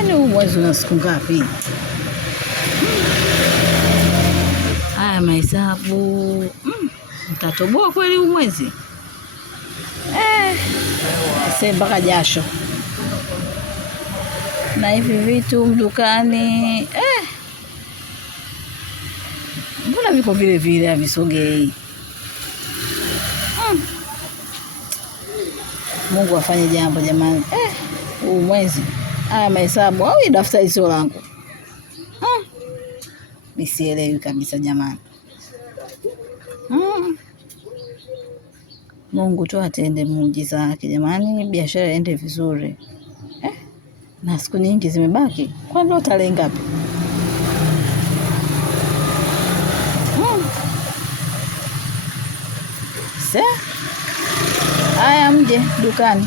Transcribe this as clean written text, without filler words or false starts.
Kwani huu mwezi una siku ngapi? Haya mahesabu. Mtatoboa kweli huu mwezi? Sasa mpaka jasho. Na hivi vitu mdukani. Mbona viko vile vile havisogei? Mungu afanye jambo jamani. Huu mwezi. Haya mahesabu au daftari sio langu. Nisielewi kabisa jamani. Mungu tu atende muujiza wake jamani, biashara iende vizuri. Na siku nyingi zimebaki. Kwa leo tarehe ngapi? Haya mje dukani.